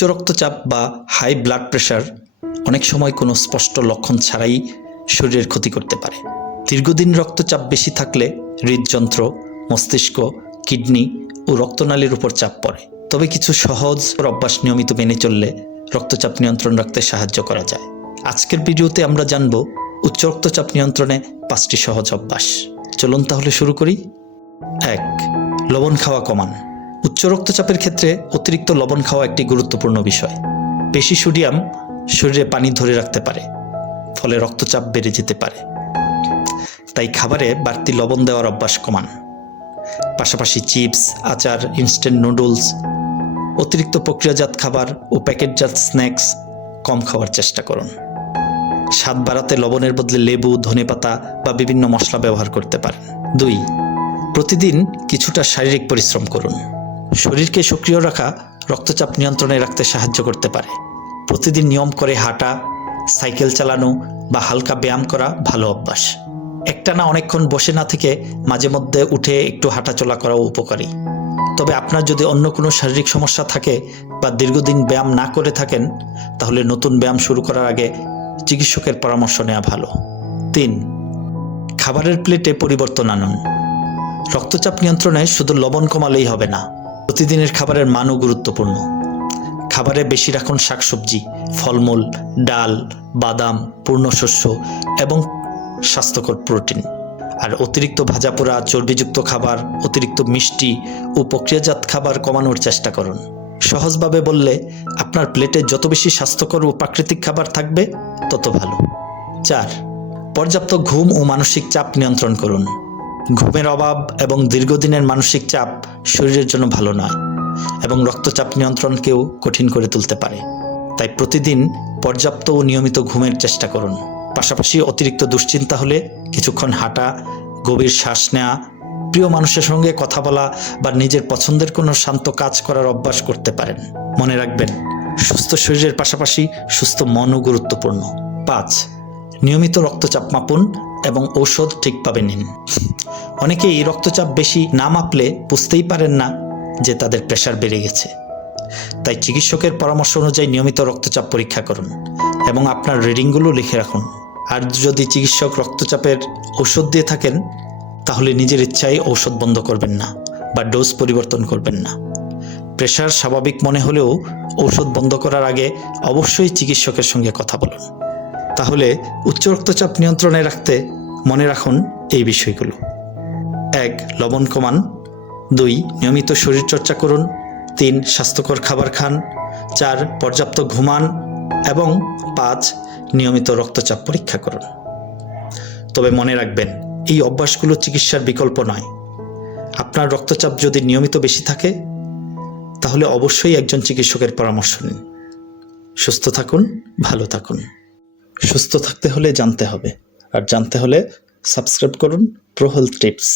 উচ্চ রক্তচাপ বা হাই ব্লাড প্রেশার অনেক সময় কোনো স্পষ্ট লক্ষণ ছাড়াই শরীরের ক্ষতি করতে পারে। দীর্ঘদিন রক্তচাপ বেশি থাকলে হৃদযন্ত্র, মস্তিষ্ক, কিডনি ও রক্তনালীর উপর চাপ পড়ে। তবে কিছু সহজ অভ্যাস নিয়মিত মেনে চললে রক্তচাপ নিয়ন্ত্রণ রাখতে সাহায্য করা যায়। আজকের ভিডিওতে আমরা জানব উচ্চ রক্তচাপ নিয়ন্ত্রণে 5টি সহজ অভ্যাস। চলুন তাহলে শুরু করি। 1. লবণ খাওয়া কমান। উচ্চ রক্তচাপের ক্ষেত্রে অতিরিক্ত লবণ খাওয়া একটি গুরুত্বপূর্ণ বিষয়। বেশি সোডিয়াম শরীরে পানি ধরে রাখতে পারে, ফলে রক্তচাপ বেড়ে যেতে পারে। তাই খাবারে বাড়তি লবণ দেওয়ার অভ্যাস কমান। পাশাপাশি চিপস, আচার, ইনস্ট্যান্ট নুডলস, অতিরিক্ত প্রক্রিয়াজাত খাবার ও প্যাকেটজাত স্ন্যাক্স কম খাওয়ার চেষ্টা করুন। স্বাদ বাড়াতে লবণের বদলে লেবু, ধনেপাতা বা বিভিন্ন মশলা ব্যবহার করতে পারেন। 2. প্রতিদিন কিছুটা শারীরিক পরিশ্রম করুন। শরীরকে সক্রিয় রাখা রক্তচাপ নিয়ন্ত্রণে রাখতে সাহায্য করতে পারে। প্রতিদিন নিয়ম করে হাঁটা, সাইকেল চালানো বা হালকা ব্যায়াম করা ভালো অভ্যাস। একটানা অনেকক্ষণ বসে না থেকে মাঝে মধ্যে উঠে একটু হাঁটাচলা করাও উপকারী। তবে আপনার যদি অন্য কোনো শারীরিক সমস্যা থাকে বা দীর্ঘদিন ব্যায়াম না করে থাকেন, তাহলে নতুন ব্যায়াম শুরু করার আগে চিকিৎসকের পরামর্শ নেওয়া ভালো। 3. খাবারের প্লেটে পরিবর্তন আনুন। রক্তচাপ নিয়ন্ত্রণে শুধু লবণ কমালেই হবে না, প্রতিদিনের খাবারের মানও গুরুত্বপূর্ণ। খাবারে বেশি রাখুন শাকসবজি, ফলমূল, ডাল, বাদাম, পূর্ণশস্য এবং স্বাস্থ্যকর প্রোটিন। আর অতিরিক্ত ভাজাপোড়া, চর্বিযুক্ত খাবার, অতিরিক্ত মিষ্টি ও প্রক্রিয়াজাত খাবার কমানোর চেষ্টা করুন। সহজভাবে বললে, আপনার প্লেটে যত বেশি স্বাস্থ্যকর ও প্রাকৃতিক খাবার থাকবে তত ভালো। 4. পর্যাপ্ত ঘুম ও মানসিক চাপ নিয়ন্ত্রণ করুন। ঘুমের অভাব এবং দীর্ঘদিনের মানসিক চাপ শরীরের জন্য ভালো নয় এবং রক্তচাপ নিয়ন্ত্রণকেও কঠিন করে তুলতে পারে। তাই প্রতিদিন পর্যাপ্ত ও নিয়মিত ঘুমের চেষ্টা করুন। পাশাপাশি অতিরিক্ত দুশ্চিন্তা হলে কিছুক্ষণ হাঁটা, গভীর শ্বাস নেওয়া, প্রিয় মানুষের সঙ্গে কথা বলা বা নিজের পছন্দের কোনো শান্ত কাজ করার অভ্যাস করতে পারেন। মনে রাখবেন, সুস্থ শরীরের পাশাপাশি সুস্থ মনও গুরুত্বপূর্ণ। 5. নিয়মিত রক্তচাপ মাপুন এবং ঔষধ ঠিকভাবে নিন। অনেকেই রক্তচাপ বেশি না মাপলে বুঝতেই পারেন না যে তাদের প্রেশার বেড়ে গেছে। তাই চিকিৎসকের পরামর্শ অনুযায়ী নিয়মিত রক্তচাপ পরীক্ষা করুন এবং আপনার রিডিংগুলো লিখে রাখুন। আর যদি চিকিৎসক রক্তচাপের ঔষধ দিয়ে থাকেন, তাহলে নিজের ইচ্ছায় ঔষধ বন্ধ করবেন না বা ডোজ পরিবর্তন করবেন না। প্রেশার স্বাভাবিক মনে হলেও ঔষধ বন্ধ করার আগে অবশ্যই চিকিৎসকের সঙ্গে কথা বলুন। তাহলে উচ্চ রক্তচাপ নিয়ন্ত্রণে রাখতে মনে রাখুন এই বিষয়গুলো। 1. লবণ কমান। 2. নিয়মিত শরীরচর্চা করুন। 3. স্বাস্থ্যকর খাবার খান। 4. পর্যাপ্ত ঘুমান এবং 5. নিয়মিত রক্তচাপ পরীক্ষা করুন। তবে মনে রাখবেন, এই অভ্যাসগুলো চিকিৎসার বিকল্প নয়। আপনার রক্তচাপ যদি নিয়মিত বেশি থাকে, তাহলে অবশ্যই একজন চিকিৎসকের পরামর্শ নিন। সুস্থ থাকুন, ভালো থাকুন। সুস্থ থাকতে হলে জানতে হবে, আর জানতে হলে সাবস্ক্রাইব করুন প্রো হেলথ টিপস।